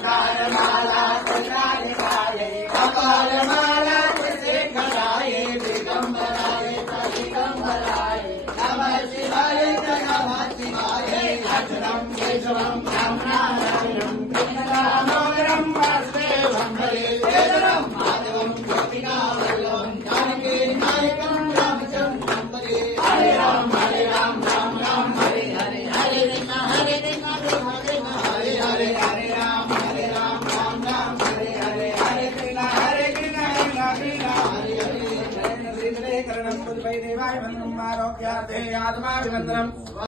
अकारमाला कृष्णाय अकारमाला कृष्णाय दिगंबराय दिगंबराय नमः शिवाय नमः शिवाय अक्षरं केशवं रामनारायणं कृष्णदामोदरं वासुदेवं हरे केशवं माधवं गोपिकावल्लभं जानकी नायकं रामचन्द्रं भजे हरे राम राम राम हरे हरे हरे कृष्ण हरे कृष्ण हरे हरे हरे राम राम राम हरे हरे हरे कृष्ण कृष्ण कृष्ण हरे हरे हरे करणं पुष्पै देवाय वन्दनम् आरोग्यार्थे आत्माभिवन्दनम्